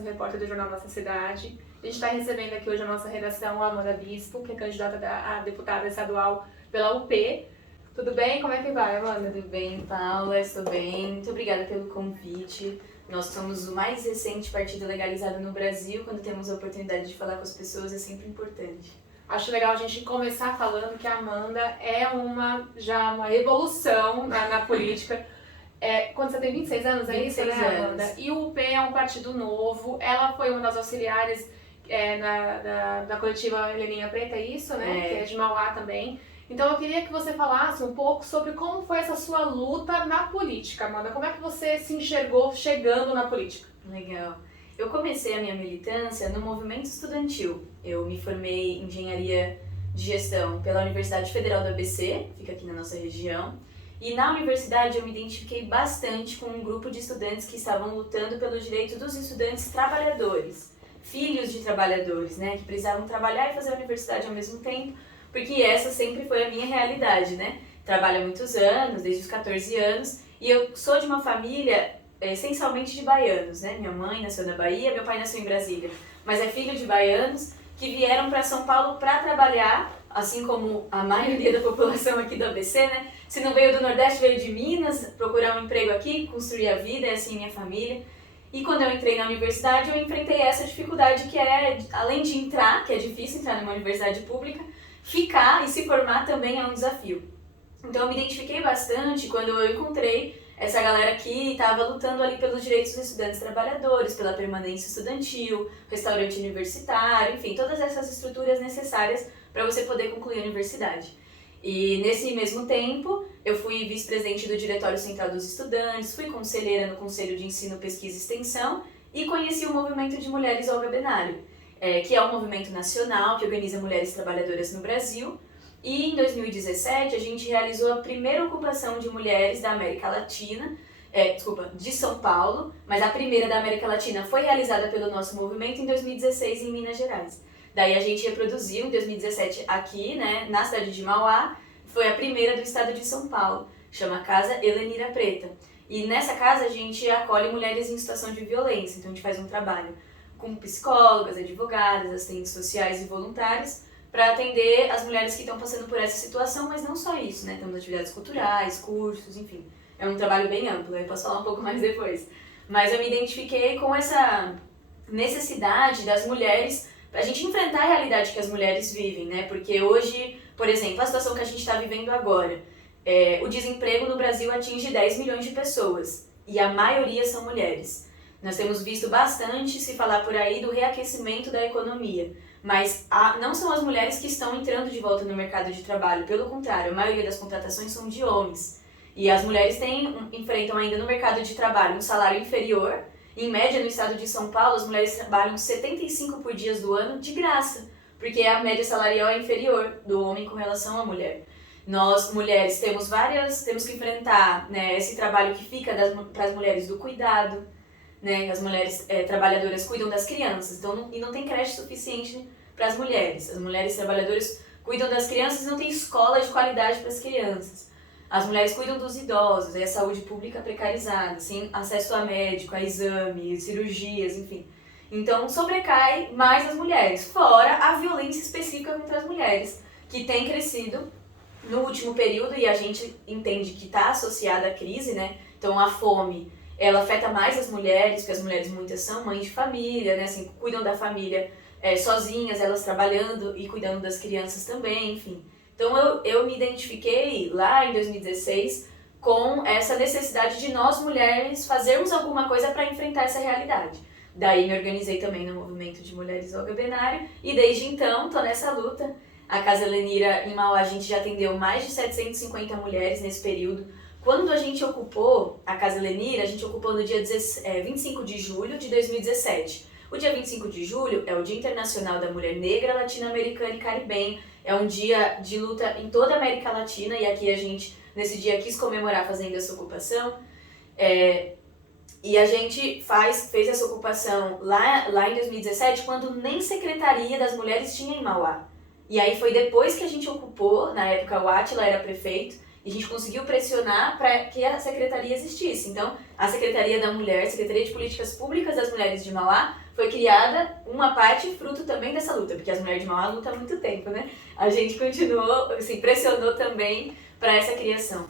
Anderson, repórter do jornal Nossa Cidade. A gente está recebendo aqui hoje a nossa redação, a Amanda Bispo, que é candidata a deputada estadual pela UP. Tudo bem? Como é que vai, Amanda? Tudo bem, Paula, estou bem. Muito obrigada pelo convite. Nós somos o mais recente partido legalizado no Brasil. Quando temos a oportunidade de falar com as pessoas, é sempre importante. Acho legal a gente começar falando que a Amanda é uma revolução na política. Quando você tem 26 anos, é isso, né, Amanda? Anos. E o UP é um partido novo. Ela foi uma das auxiliares da coletiva Heleninha Preta, é isso, né? Que é de Mauá também. Então eu queria que você falasse um pouco sobre como foi essa sua luta na política, Amanda. Como é que você se enxergou chegando na política? Legal. Eu comecei a minha militância no movimento estudantil. Eu me formei em engenharia de gestão pela Universidade Federal do ABC, fica aqui na nossa região. E na universidade eu me identifiquei bastante com um grupo de estudantes que estavam lutando pelo direito dos estudantes trabalhadores, filhos de trabalhadores, né, que precisavam trabalhar e fazer a universidade ao mesmo tempo, porque essa sempre foi a minha realidade, né? Trabalho há muitos anos, desde os 14 anos, e eu sou de uma família essencialmente de baianos, né? Minha mãe nasceu na Bahia, meu pai nasceu em Brasília, mas é filho de baianos que vieram para São Paulo para trabalhar, assim como a maioria da população aqui do ABC, né? Se não veio do Nordeste, veio de Minas, procurar um emprego aqui, construir a vida, é assim minha família. E quando eu entrei na universidade, eu enfrentei essa dificuldade que é, além de entrar, que é difícil entrar numa universidade pública, ficar e se formar também é um desafio. Então eu me identifiquei bastante quando eu encontrei essa galera que estava lutando ali pelos direitos dos estudantes trabalhadores, pela permanência estudantil, restaurante universitário, enfim, todas essas estruturas necessárias para você poder concluir a universidade. E nesse mesmo tempo, eu fui vice-presidente do Diretório Central dos Estudantes, fui conselheira no Conselho de Ensino, Pesquisa e Extensão e conheci o Movimento de Mulheres Olga Benário, que é um movimento nacional que organiza mulheres trabalhadoras no Brasil. E em 2017 a gente realizou a primeira ocupação de mulheres da América Latina, de São Paulo, mas a primeira da América Latina foi realizada pelo nosso movimento em 2016 em Minas Gerais. Daí a gente reproduziu em 2017 aqui, né, na cidade de Mauá, foi a primeira do estado de São Paulo, chama Casa Helenira Preta. E nessa casa a gente acolhe mulheres em situação de violência, então a gente faz um trabalho com psicólogas, advogadas, assistentes sociais e voluntários para atender as mulheres que estão passando por essa situação, mas não só isso, né? Temos atividades culturais, cursos, enfim. É um trabalho bem amplo, eu posso falar um pouco mais depois. Mas eu me identifiquei com essa necessidade das mulheres para a gente enfrentar a realidade que as mulheres vivem, né? Porque hoje, por exemplo, a situação que a gente está vivendo agora, o desemprego no Brasil atinge 10 milhões de pessoas e a maioria são mulheres. Nós temos visto bastante se falar por aí do reaquecimento da economia, mas não são as mulheres que estão entrando de volta no mercado de trabalho, pelo contrário, a maioria das contratações são de homens. E as mulheres enfrentam ainda no mercado de trabalho um salário inferior. Em média, no estado de São Paulo, as mulheres trabalham 75 por dias do ano de graça, porque a média salarial é inferior do homem com relação à mulher. Nós, mulheres, temos que enfrentar, né, esse trabalho que fica para as mulheres do cuidado, né, as mulheres trabalhadoras cuidam das crianças, então e não tem creche suficiente para as mulheres trabalhadoras cuidam das crianças e não tem escola de qualidade para as crianças. As mulheres cuidam dos idosos, a saúde pública precarizada, sem acesso a médico, a exames, cirurgias, enfim. Então sobrecai mais as mulheres, fora a violência específica contra as mulheres, que tem crescido no último período e a gente entende que está associada à crise, né? Então a fome, ela afeta mais as mulheres, porque as mulheres muitas são mães de família, né? Assim, cuidam da família sozinhas, elas trabalhando e cuidando das crianças também, enfim. Então eu me identifiquei lá em 2016 com essa necessidade de nós mulheres fazermos alguma coisa para enfrentar essa realidade. Daí me organizei também no movimento de mulheres Olga Benário e desde então estou nessa luta. A Casa Helenira em Mauá a gente já atendeu mais de 750 mulheres nesse período. Quando a gente ocupou a Casa Helenira, a gente ocupou no dia 25 de julho de 2017. O dia 25 de julho é o Dia Internacional da Mulher Negra, Latino-Americana e Caribenha. É um dia de luta em toda a América Latina e aqui a gente, nesse dia, quis comemorar fazendo essa ocupação. E a gente fez essa ocupação lá em 2017, quando nem Secretaria das Mulheres tinha em Mauá. E aí foi depois que a gente ocupou, na época o Átila era prefeito, e a gente conseguiu pressionar para que a secretaria existisse. Então, a Secretaria da Mulher, Secretaria de Políticas Públicas das Mulheres de Mauá, foi criada uma parte fruto também dessa luta, porque as mulheres de Mauá lutam há muito tempo, né? A gente continuou, assim, pressionou também para essa criação.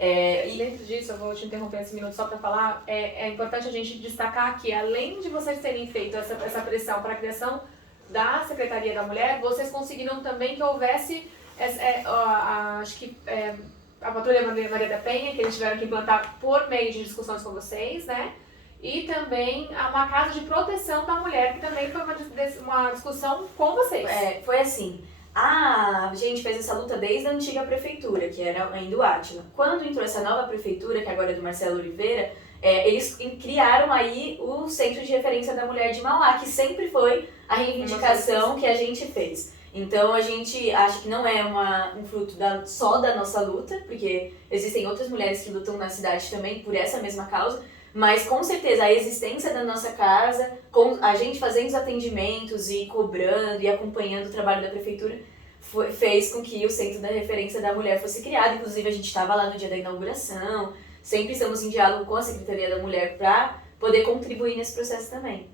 E dentro disso, eu vou te interromper esse minuto só para falar, é importante a gente destacar que, além de vocês terem feito essa pressão para a criação da Secretaria da Mulher, vocês conseguiram também que houvesse, acho que a Patrulha Maria da Penha, que eles tiveram que implantar por meio de discussões com vocês, né? E também uma casa de proteção da mulher, que também foi uma discussão com vocês. Foi assim, a gente fez essa luta desde a antiga prefeitura, que era ainda o Átila. Quando entrou essa nova prefeitura, que agora é do Marcelo Oliveira, eles criaram aí o Centro de Referência da Mulher de Mauá, que sempre foi a reivindicação que a gente fez. Então a gente acha que não é um fruto só da nossa luta, porque existem outras mulheres que lutam na cidade também por essa mesma causa, mas com certeza a existência da nossa casa, com a gente fazendo os atendimentos e cobrando e acompanhando o trabalho da prefeitura, fez com que o Centro da Referência da Mulher fosse criado. Inclusive a gente estava lá no dia da inauguração, sempre estamos em diálogo com a Secretaria da Mulher para poder contribuir nesse processo também.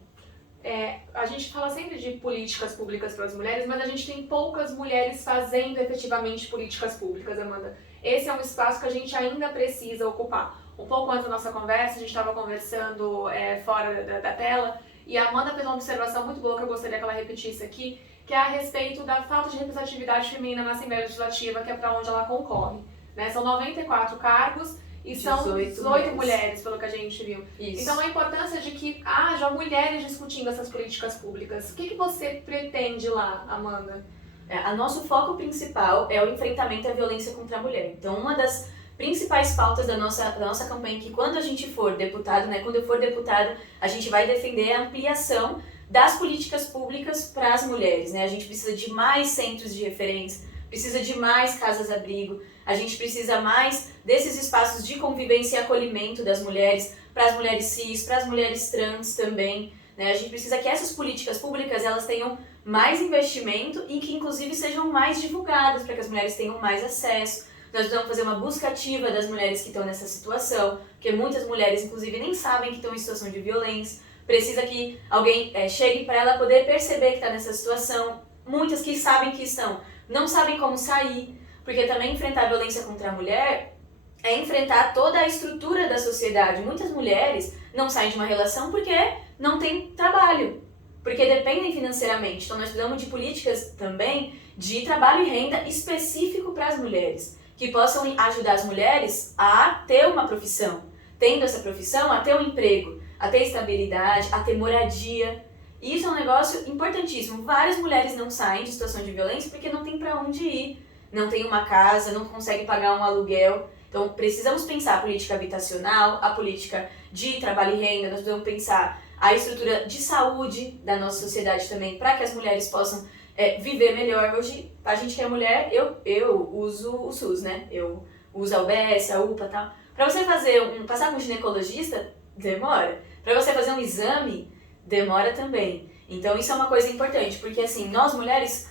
A gente fala sempre de políticas públicas para as mulheres, mas a gente tem poucas mulheres fazendo efetivamente políticas públicas, Amanda. Esse é um espaço que a gente ainda precisa ocupar. Um pouco antes da nossa conversa, a gente estava conversando fora da tela, e a Amanda fez uma observação muito boa que eu gostaria que ela repetisse aqui, que é a respeito da falta de representatividade feminina na Assembleia Legislativa, que é para onde ela concorre. Né? São 94 cargos, e são 18 mulheres, pelo que a gente viu. Isso. Então, a importância de que haja mulheres discutindo essas políticas públicas. O que você pretende lá, Amanda? Nosso foco principal é o enfrentamento à violência contra a mulher. Então, uma das principais pautas da nossa campanha, que quando a gente for deputado, né, quando eu for deputada, a gente vai defender a ampliação das políticas públicas para as mulheres. Né? A gente precisa de mais centros de referência, precisa de mais casas-abrigo, a gente precisa mais desses espaços de convivência e acolhimento das mulheres, para as mulheres cis, para as mulheres trans também. Né? A gente precisa que essas políticas públicas elas tenham mais investimento e que inclusive sejam mais divulgadas para que as mulheres tenham mais acesso. Nós precisamos fazer uma busca ativa das mulheres que estão nessa situação, porque muitas mulheres inclusive nem sabem que estão em situação de violência. Precisa que alguém chegue para ela poder perceber que está nessa situação. Muitas que sabem que estão, não sabem como sair, porque também enfrentar a violência contra a mulher é enfrentar toda a estrutura da sociedade. Muitas mulheres não saem de uma relação porque não têm trabalho, porque dependem financeiramente. Então nós precisamos de políticas também de trabalho e renda específico para as mulheres, que possam ajudar as mulheres a ter uma profissão, tendo essa profissão, a ter um emprego, a ter estabilidade, a ter moradia. E isso é um negócio importantíssimo. Várias mulheres não saem de situação de violência porque não tem para onde ir, não tem uma casa, não consegue pagar um aluguel. Então precisamos pensar a política habitacional, a política de trabalho e renda, nós precisamos pensar a estrutura de saúde da nossa sociedade também, para que as mulheres possam viver melhor. Hoje, a gente que é mulher, eu uso o SUS, né? Eu uso a UBS, a UPA e tal. Para você passar com um ginecologista, demora. Para você fazer um exame, demora também. Então isso é uma coisa importante, porque assim, nós mulheres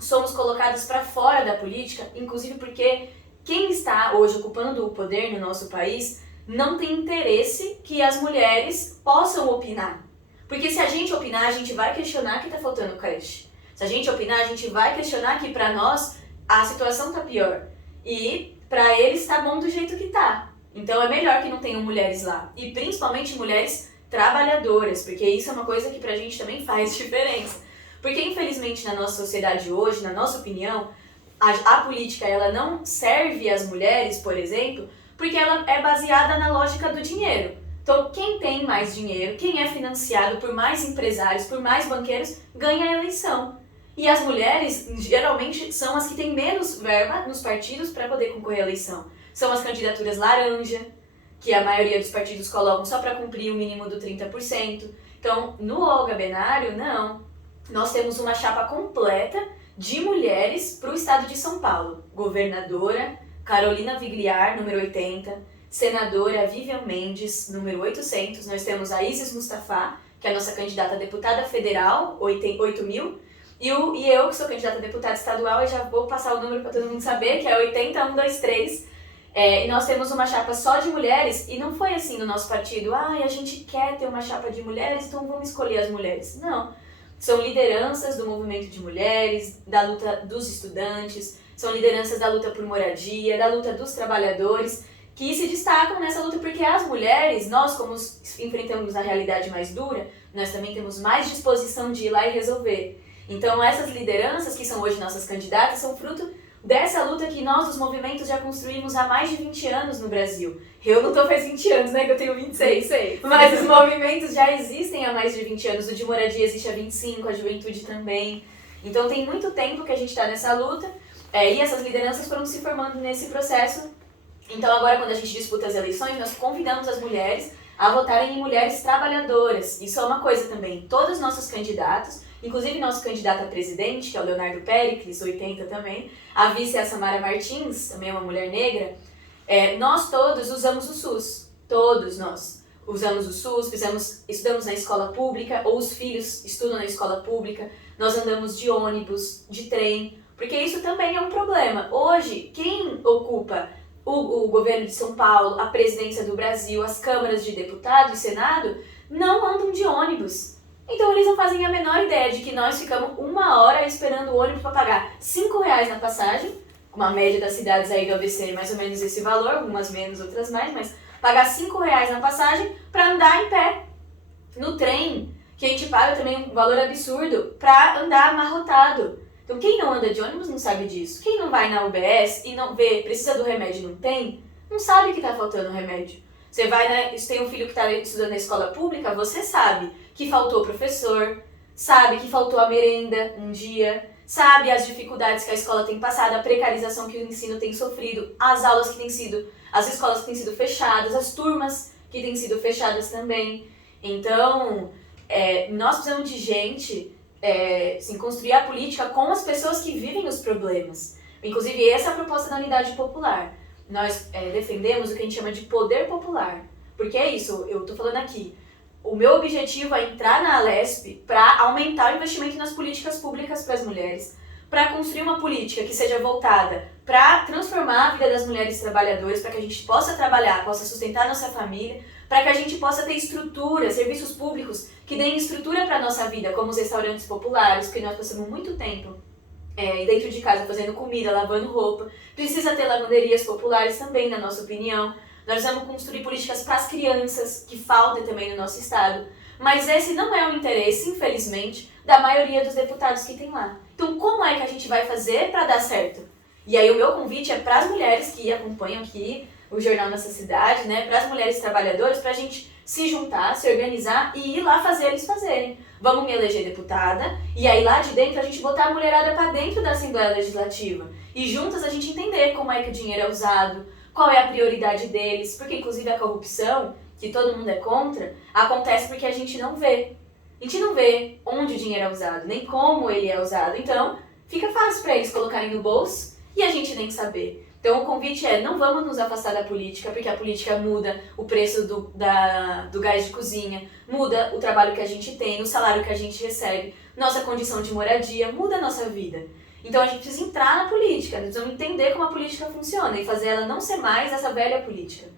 somos colocadas para fora da política, inclusive porque quem está hoje ocupando o poder no nosso país não tem interesse que as mulheres possam opinar. Porque se a gente opinar, a gente vai questionar que está faltando creche. Se a gente opinar, a gente vai questionar que para nós a situação está pior. E para eles está bom do jeito que está. Então é melhor que não tenham mulheres lá. E principalmente mulheres trabalhadoras, porque isso é uma coisa que pra gente também faz diferença. Porque infelizmente na nossa sociedade hoje, na nossa opinião, a política ela não serve às mulheres, por exemplo, porque ela é baseada na lógica do dinheiro. Então quem tem mais dinheiro, quem é financiado por mais empresários, por mais banqueiros, ganha a eleição. E as mulheres geralmente são as que têm menos verba nos partidos para poder concorrer à eleição. São as candidaturas laranja, que a maioria dos partidos colocam só para cumprir o mínimo do 30%. Então, no Olga Benário, não. Nós temos uma chapa completa de mulheres para o estado de São Paulo. Governadora Carolina Vigliar, número 80. Senadora Vivian Mendes, número 800. Nós temos a Isis Mustafa, que é a nossa candidata a deputada federal, 8.000. E eu, que sou candidata a deputada estadual, eu já vou passar o número para todo mundo saber, que é 80123. E nós temos uma chapa só de mulheres, e não foi assim no nosso partido, a gente quer ter uma chapa de mulheres, então vamos escolher as mulheres. Não, são lideranças do movimento de mulheres, da luta dos estudantes, são lideranças da luta por moradia, da luta dos trabalhadores, que se destacam nessa luta porque as mulheres, nós como enfrentamos a realidade mais dura, nós também temos mais disposição de ir lá e resolver. Então essas lideranças, que são hoje nossas candidatas, são fruto dessa luta que nós, dos movimentos, já construímos há mais de 20 anos no Brasil. Eu não tô faz 20 anos, né, que eu tenho 26. Mas os movimentos já existem há mais de 20 anos. O de moradia existe há 25, a juventude também. Então tem muito tempo que a gente tá nessa luta. E essas lideranças foram se formando nesse processo. Então agora, quando a gente disputa as eleições, nós convidamos as mulheres a votarem em mulheres trabalhadoras. Isso é uma coisa também. Todos os nossos candidatos, inclusive nosso candidato a presidente, que é o Leonardo Péricles, 80 também, a vice é a Samara Martins, também é uma mulher negra, nós todos usamos o SUS. Todos nós usamos o SUS, estudamos na escola pública, ou os filhos estudam na escola pública, nós andamos de ônibus, de trem, porque isso também é um problema. Hoje, quem ocupa o governo de São Paulo, a presidência do Brasil, as câmaras de deputado e senado, não andam de ônibus. Então eles não fazem a menor ideia de que nós ficamos 1 hora esperando o ônibus para pagar R$5 na passagem, uma média das cidades aí do ABC mais ou menos esse valor, algumas menos, outras mais, mas pagar R$5 na passagem para andar em pé. No trem, que a gente paga também um valor absurdo para andar amarrotado. Então quem não anda de ônibus não sabe disso. Quem não vai na UBS e não vê, precisa do remédio e não tem, não sabe que está faltando remédio. Você vai, né, se tem um filho que está estudando na escola pública, você sabe que faltou o professor, sabe que faltou a merenda um dia, sabe as dificuldades que a escola tem passado, a precarização que o ensino tem sofrido, as aulas que têm sido, as escolas que têm sido fechadas, as turmas que têm sido fechadas também. Então, nós precisamos de gente, construir a política com as pessoas que vivem os problemas. Inclusive, essa é a proposta da Unidade Popular. Nós defendemos o que a gente chama de poder popular. Porque é isso, eu estou falando aqui. O meu objetivo é entrar na Alesp para aumentar o investimento nas políticas públicas para as mulheres, para construir uma política que seja voltada para transformar a vida das mulheres trabalhadoras, para que a gente possa trabalhar, possa sustentar a nossa família, para que a gente possa ter estrutura, serviços públicos que deem estrutura para a nossa vida, como os restaurantes populares, porque nós passamos muito tempo dentro de casa fazendo comida, lavando roupa. Precisa ter lavanderias populares também, na nossa opinião. Nós vamos construir políticas para as crianças, que faltam também no nosso estado. Mas esse não é o interesse, infelizmente, da maioria dos deputados que tem lá. Então, como é que a gente vai fazer para dar certo? E aí o meu convite é para as mulheres que acompanham aqui o Jornal Nossa Cidade, né, para as mulheres trabalhadoras, para a gente se juntar, se organizar e ir lá fazer eles fazerem. Vamos me eleger deputada, e aí lá de dentro a gente botar a mulherada para dentro da Assembleia Legislativa. E juntas a gente entender como é que o dinheiro é usado, qual é a prioridade deles, porque inclusive a corrupção, que todo mundo é contra, acontece porque a gente não vê. A gente não vê onde o dinheiro é usado, nem como ele é usado. Então, fica fácil para eles colocarem no bolso e a gente tem que saber. Então o convite não vamos nos afastar da política, porque a política muda o preço do gás de cozinha, muda o trabalho que a gente tem, o salário que a gente recebe, nossa condição de moradia, muda a nossa vida. Então a gente precisa entrar na política, nós precisamos entender como a política funciona e fazer ela não ser mais essa velha política,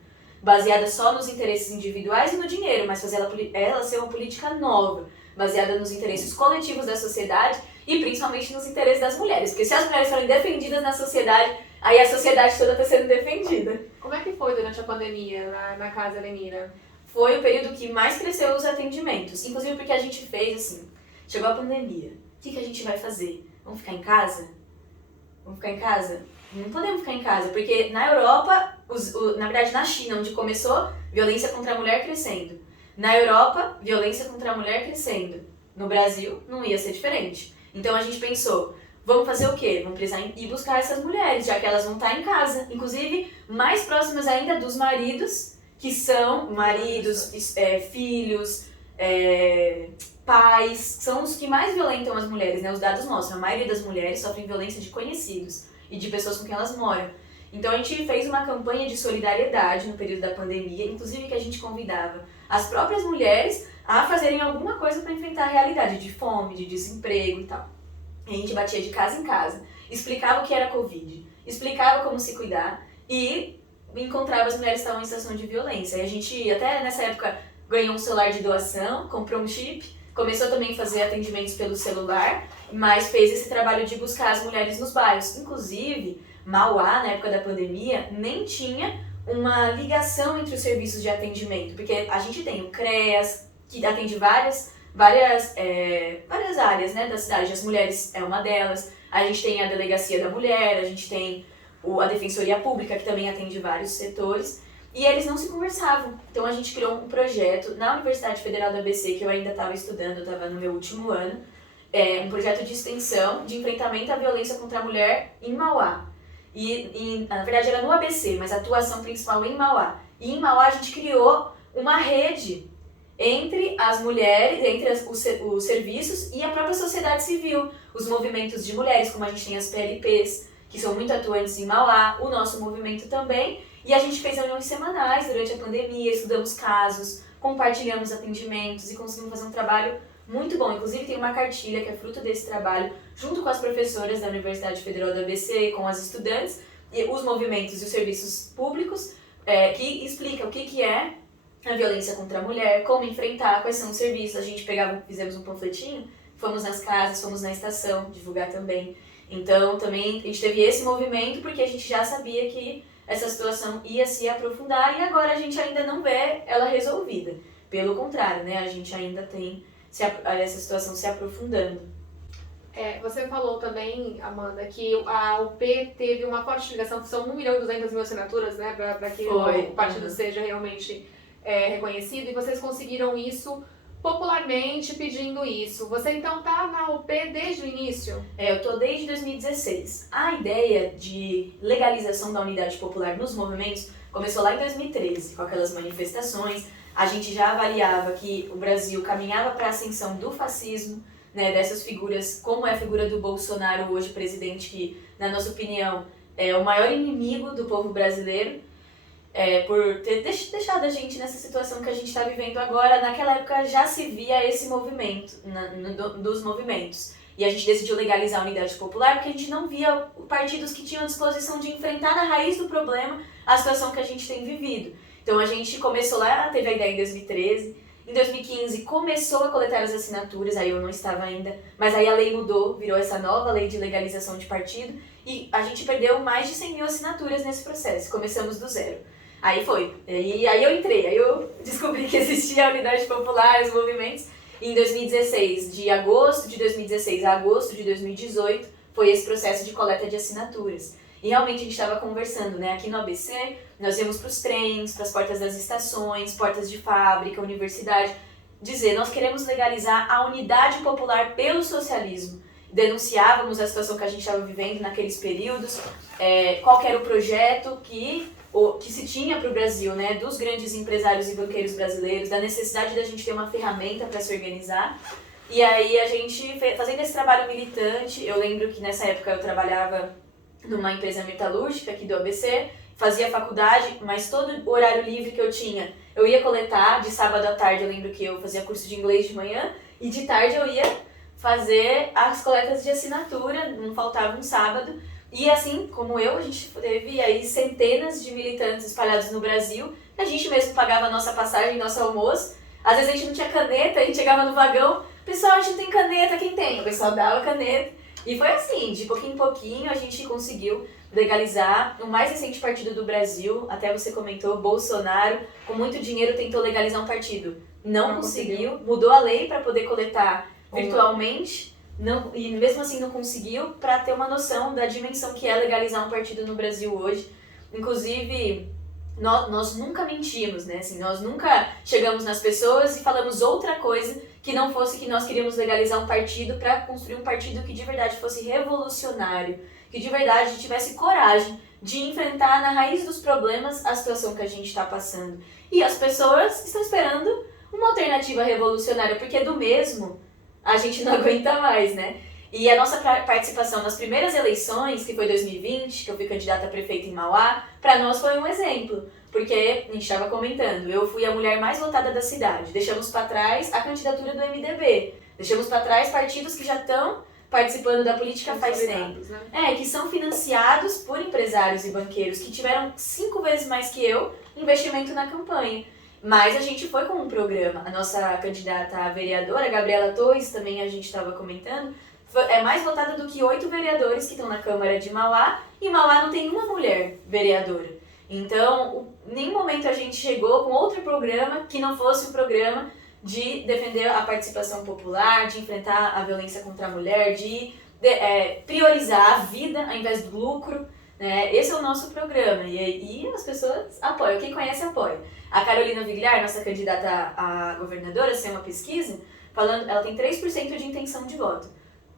baseada só nos interesses individuais e no dinheiro, mas fazer ela ser uma política nova, baseada nos interesses coletivos da sociedade e principalmente nos interesses das mulheres. Porque se as mulheres forem defendidas na sociedade, aí a sociedade toda está sendo defendida. Como é que foi durante a pandemia na Casa Lenira? Foi o período que mais cresceu os atendimentos, inclusive porque a gente fez assim, chegou a pandemia, o que a gente vai fazer? Vamos ficar em casa? Vamos ficar em casa? Não podemos ficar em casa, porque na Europa, na verdade na China, onde começou, violência contra a mulher crescendo. Na Europa, violência contra a mulher crescendo. No Brasil, não ia ser diferente. Então a gente pensou, vamos fazer o quê? Vamos precisar ir buscar essas mulheres, já que elas vão estar em casa. Inclusive, mais próximas ainda dos maridos, que são maridos, filhos, pais, são os que mais violentam as mulheres, né? Os dados mostram, a maioria das mulheres sofrem violência de conhecidos e de pessoas com quem elas moram. Então a gente fez uma campanha de solidariedade no período da pandemia, inclusive que a gente convidava as próprias mulheres a fazerem alguma coisa para enfrentar a realidade de fome, de desemprego e tal. A gente batia de casa em casa, explicava o que era Covid, explicava como se cuidar e encontrava as mulheres que estavam em situação de violência. E a gente, até nessa época, ganhou um celular de doação, comprou um chip, começou também a fazer atendimentos pelo celular, mas fez esse trabalho de buscar as mulheres nos bairros. Inclusive, Mauá, na época da pandemia, nem tinha uma ligação entre os serviços de atendimento, porque a gente tem o CREAS, que atende várias áreas, né, da cidade. As mulheres é uma delas, a gente tem a Delegacia da Mulher, a gente tem a Defensoria Pública, que também atende vários setores, e eles não se conversavam. Então a gente criou um projeto na Universidade Federal do ABC, que eu ainda estava estudando, eu estava no meu último ano, um projeto de extensão de enfrentamento à violência contra a mulher em Mauá. E na verdade era no ABC, mas a atuação principal em Mauá. E em Mauá a gente criou uma rede entre as mulheres, entre os serviços e a própria sociedade civil, os movimentos de mulheres, como a gente tem as PLPs, que são muito atuantes em Mauá, o nosso movimento também, e a gente fez reuniões semanais durante a pandemia, estudamos casos, compartilhamos atendimentos e conseguimos fazer um trabalho muito bom. Inclusive tem uma cartilha que é fruto desse trabalho, junto com as professoras da Universidade Federal do ABC, com as estudantes, e os movimentos e os serviços públicos, que explica o que é a violência contra a mulher, como enfrentar, quais são os serviços. A gente fizemos um panfletinho, fomos nas casas, fomos na estação, divulgar também. Então, também a gente teve esse movimento porque a gente já sabia que essa situação ia se aprofundar e agora a gente ainda não vê ela resolvida. Pelo contrário, né? A gente ainda tem essa situação se aprofundando. Você falou também, Amanda, que a UP teve uma forte ligação, são 1.200.000 assinaturas, né? Para que o partido seja realmente reconhecido, e vocês conseguiram isso popularmente pedindo isso. Você então tá na UP desde o início? Eu tô desde 2016. A ideia de legalização da unidade popular nos movimentos começou lá em 2013, com aquelas manifestações. A gente já avaliava que o Brasil caminhava para a ascensão do fascismo, né, dessas figuras, como é a figura do Bolsonaro hoje, presidente, que, na nossa opinião, é o maior inimigo do povo brasileiro. Por ter deixado a gente nessa situação que a gente está vivendo agora. Naquela época já se via esse movimento, dos movimentos. E a gente decidiu legalizar a unidade popular porque a gente não via partidos que tinham a disposição de enfrentar na raiz do problema a situação que a gente tem vivido. Então a gente começou lá, teve a ideia em 2013, em 2015 começou a coletar as assinaturas, aí eu não estava ainda, mas aí a lei mudou, virou essa nova lei de legalização de partido e a gente perdeu mais de 100.000 assinaturas nesse processo, começamos do zero. Aí foi, e aí eu entrei, aí eu descobri que existia a unidade popular, os movimentos. Em 2016, de agosto de 2016 a agosto de 2018, foi esse processo de coleta de assinaturas. E realmente a gente estava conversando, né? Aqui no ABC, nós íamos para os trens, para as portas das estações, portas de fábrica, universidade, dizer, nós queremos legalizar a unidade popular pelo socialismo. Denunciávamos a situação que a gente estava vivendo naqueles períodos, qual que era o projeto que se tinha para o Brasil, né, dos grandes empresários e banqueiros brasileiros, da necessidade da gente ter uma ferramenta para se organizar. E aí a gente, fazendo esse trabalho militante, eu lembro que nessa época eu trabalhava numa empresa metalúrgica aqui do ABC, fazia faculdade, mas todo o horário livre que eu tinha, eu ia coletar. De sábado à tarde eu lembro que eu fazia curso de inglês de manhã, e de tarde eu ia fazer as coletas de assinatura, não faltava um sábado. E assim como a gente teve aí centenas de militantes espalhados no Brasil, a gente mesmo pagava a nossa passagem, nosso almoço. Às vezes a gente não tinha caneta, a gente chegava no vagão, pessoal, a gente não tem caneta, quem tem? O pessoal dava caneta. E foi assim, de pouquinho em pouquinho a gente conseguiu legalizar o mais recente partido do Brasil, até você comentou, Bolsonaro, com muito dinheiro tentou legalizar um partido. Não conseguiu, mudou a lei para poder coletar virtualmente. Não, e mesmo assim não conseguiu, para ter uma noção da dimensão que é legalizar um partido no Brasil hoje. Inclusive, nós nunca mentimos, né? Assim, nós nunca chegamos nas pessoas e falamos outra coisa que não fosse que nós queríamos legalizar um partido para construir um partido que de verdade fosse revolucionário, que de verdade tivesse coragem de enfrentar na raiz dos problemas a situação que a gente está passando. E as pessoas estão esperando uma alternativa revolucionária, porque do mesmo a gente não aguenta mais, né? E a nossa participação nas primeiras eleições, que foi 2020, que eu fui candidata a prefeita em Mauá, para nós foi um exemplo. Porque a gente estava comentando, eu fui a mulher mais votada da cidade. Deixamos para trás a candidatura do MDB. Deixamos para trás partidos que já estão participando da política faz tempo. Né? Que são financiados por empresários e banqueiros que tiveram 5 vezes mais que eu investimento na campanha. Mas a gente foi com um programa. A nossa candidata a vereadora, Gabriela Torres, também a gente estava comentando, é mais votada do que 8 vereadores que estão na Câmara de Mauá, e Mauá não tem uma mulher vereadora. Então, em nenhum momento a gente chegou com outro programa que não fosse o programa de defender a participação popular, de enfrentar a violência contra a mulher, de priorizar a vida ao invés do lucro. Né? Esse é o nosso programa e as pessoas apoiam, quem conhece apoia. A Carolina Vigliar, nossa candidata a governadora, saiu uma pesquisa falando, ela tem 3% de intenção de voto.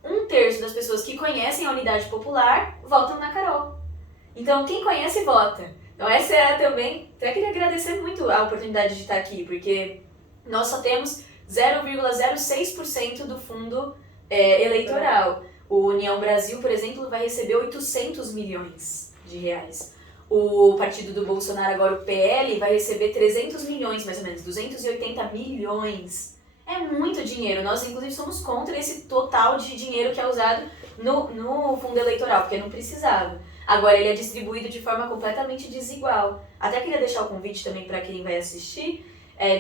1/3 das pessoas que conhecem a Unidade Popular votam na Carol. Então, quem conhece, vota. Então, essa é também... Até queria agradecer muito a oportunidade de estar aqui, porque nós só temos 0,06% do fundo eleitoral. O União Brasil, por exemplo, vai receber 800 milhões de reais. O partido do Bolsonaro, agora o PL, vai receber 300 milhões, mais ou menos, 280 milhões. É muito dinheiro. Nós, inclusive, somos contra esse total de dinheiro que é usado no fundo eleitoral, porque não precisava. Agora, ele é distribuído de forma completamente desigual. Até queria deixar o convite também para quem vai assistir,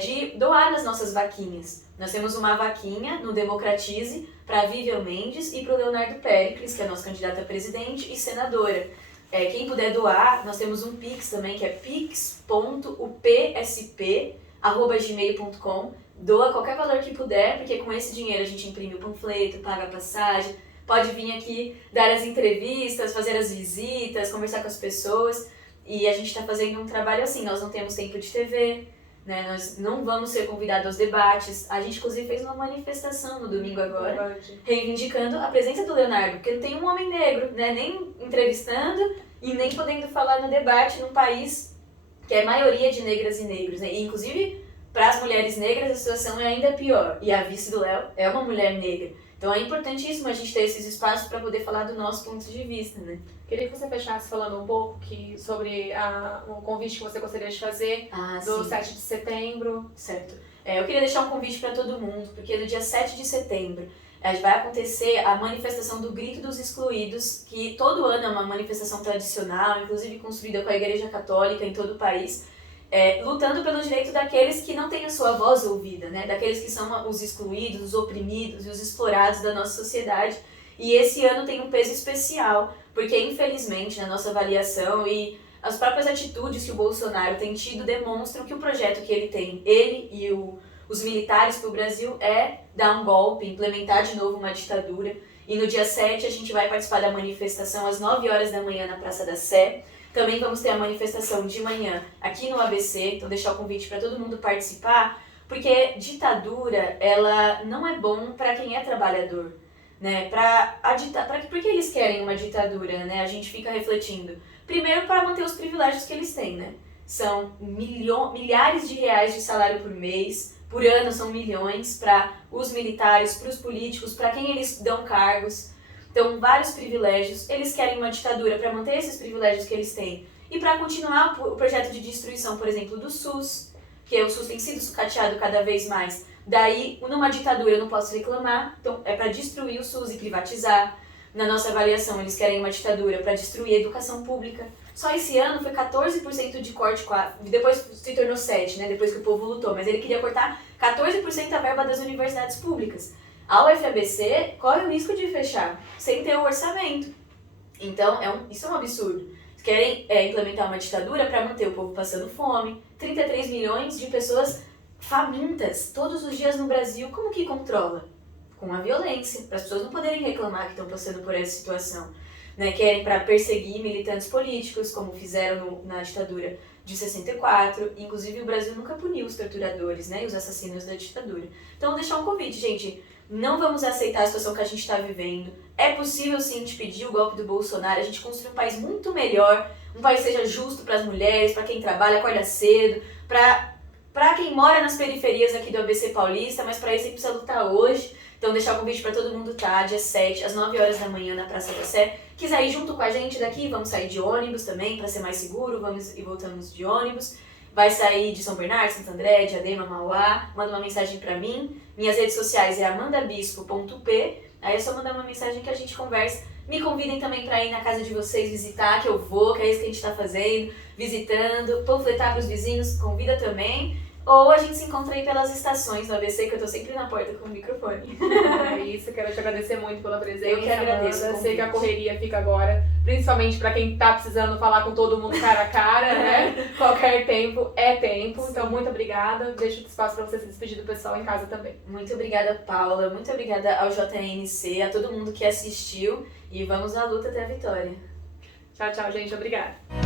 de doar nas nossas vaquinhas. Nós temos uma vaquinha no Democratize para a Vivian Mendes e para o Leonardo Péricles, que é a nossa candidata a presidente e senadora. Quem puder doar, nós temos um Pix também, que é pix.upsp@gmail.com. Doa qualquer valor que puder, porque com esse dinheiro a gente imprime o panfleto, paga a passagem, pode vir aqui dar as entrevistas, fazer as visitas, conversar com as pessoas. E a gente está fazendo um trabalho assim, nós não temos tempo de TV, né? Nós não vamos ser convidados aos debates. A gente, inclusive, fez uma manifestação no domingo agora, reivindicando a presença do Leonardo, porque não tem um homem negro, né? Nem entrevistando e nem podendo falar no debate num país que é maioria de negras e negros, né? E, inclusive, para as mulheres negras a situação é ainda pior. E a vice do Léo é uma mulher negra. Então é importantíssimo a gente ter esses espaços para poder falar do nosso ponto de vista, né? Queria que você fechasse falando um pouco sobre o convite que você gostaria de fazer do 7 de setembro. Certo. Eu queria deixar um convite para todo mundo, porque no dia 7 de setembro vai acontecer a manifestação do Grito dos Excluídos, que todo ano é uma manifestação tradicional, inclusive construída com a Igreja Católica em todo o país, lutando pelo direito daqueles que não têm a sua voz ouvida, né? Daqueles que são os excluídos, os oprimidos e os explorados da nossa sociedade. E esse ano tem um peso especial, porque infelizmente na nossa avaliação e as próprias atitudes que o Bolsonaro tem tido demonstram que o projeto que ele tem, ele e os militares para o Brasil, é dar um golpe, implementar de novo uma ditadura. E no dia 7 a gente vai participar da manifestação às 9 horas da manhã na Praça da Sé. Também vamos ter a manifestação de manhã aqui no ABC, então deixar o convite para todo mundo participar, porque ditadura, ela não é bom para quem é trabalhador, né? Por que eles querem uma ditadura, né? A gente fica refletindo. Primeiro, para manter os privilégios que eles têm, né? São milhares de reais de salário por mês, por ano são milhões para os militares, para os políticos, para quem eles dão cargos. Então, vários privilégios. Eles querem uma ditadura para manter esses privilégios que eles têm e para continuar o projeto de destruição, por exemplo, do SUS, que o SUS tem sido sucateado cada vez mais. Daí, numa ditadura eu não posso reclamar, então é para destruir o SUS e privatizar. Na nossa avaliação, eles querem uma ditadura para destruir a educação pública. Só esse ano foi 14% de corte, depois se tornou 7%, né, depois que o povo lutou, mas ele queria cortar 14% a verba das universidades públicas. A UFABC corre o risco de fechar, sem ter o orçamento. Então, isso é um absurdo. Eles querem implementar uma ditadura para manter o povo passando fome. 33 milhões de pessoas famintas todos os dias no Brasil. Como que controla? Com a violência, para as pessoas não poderem reclamar que estão passando por essa situação. Né? Querem para perseguir militantes políticos, como fizeram na ditadura de 64. Inclusive, o Brasil nunca puniu os torturadores, né, e os assassinos da ditadura. Então, vou deixar um convite, gente. Não vamos aceitar a situação que a gente está vivendo. É possível, sim, impedir o golpe do Bolsonaro. A gente construir um país muito melhor, um país que seja justo para as mulheres, para quem trabalha, acorda cedo, para quem mora nas periferias aqui do ABC Paulista, mas para isso a gente precisa lutar hoje. Então, deixar o convite para todo mundo, tá? Dia 7, às 9 horas da manhã, na Praça da Sé. Quiser ir junto com a gente daqui, vamos sair de ônibus também, para ser mais seguro, vamos e voltamos de ônibus. Vai sair de São Bernardo, Santo André, Diadema, Mauá. Manda uma mensagem para mim. Minhas redes sociais é amandabispo.p. Aí é só mandar uma mensagem que a gente conversa. Me convidem também para ir na casa de vocês visitar, que eu vou, que é isso que a gente está fazendo, visitando, panfletar para os vizinhos, convida também. Ou a gente se encontra aí pelas estações do ABC, que eu tô sempre na porta com o microfone. É isso, quero te agradecer muito pela presença. Eu que agradeço. Sei que a correria fica agora, principalmente para quem tá precisando falar com todo mundo cara a cara, né? Qualquer tempo é tempo. Sim. Então, muito obrigada. Deixo o espaço para você se despedir do pessoal em casa também. Muito obrigada, Paula. Muito obrigada ao JNC, a todo mundo que assistiu. E vamos na luta até a vitória. Tchau, tchau, gente. Obrigada.